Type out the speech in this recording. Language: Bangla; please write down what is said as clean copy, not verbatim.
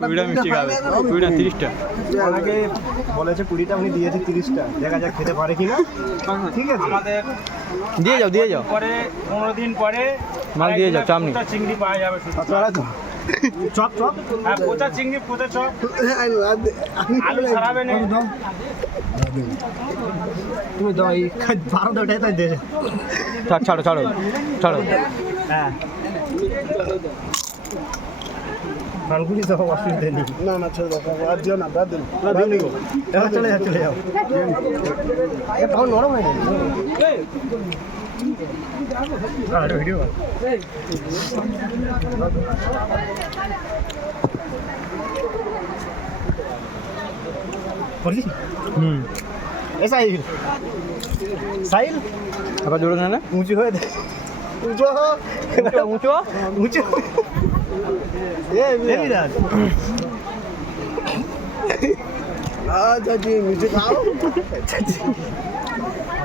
কুড়িটা মিষ্টি খাবে, কুড়িটা 30টা। ওনাকে বলেছে 20টা, উনি দিয়েছে 30টা। দেখা যাক খেতে পারে কিনা। ঠিক আছে, আমাদের দিয়ে যাও দিয়ে যাও, পরে 15 দিন পরে মাল দিয়ে যাও, চামনি। পোচা চিংড়ি পাওয়া যাবে শুধু। চপ চপ হ্যাঁ, পোচা চিংড়ি, পোচা চপ, আলু ছাড়াবে না। তুমি দাও, এই 12টায় তাই দে। ছাড়ো ছাড়ো ছাড়ো। হ্যাঁ, ফানগুলি তো অসুবিধা নেই। না না ছেড়ে দাও, আর দিও না, বাদ দিন। এবার চলে যাও, চলে যাও। তখন নরম হয়ে যাবে। ভিডিও এ সাহিল, সাহিল আবার জোরে না, উঁচু হয়ে দে। উঁচু উঁচু উঁচু রাজ। চাচি মিঠে খাও।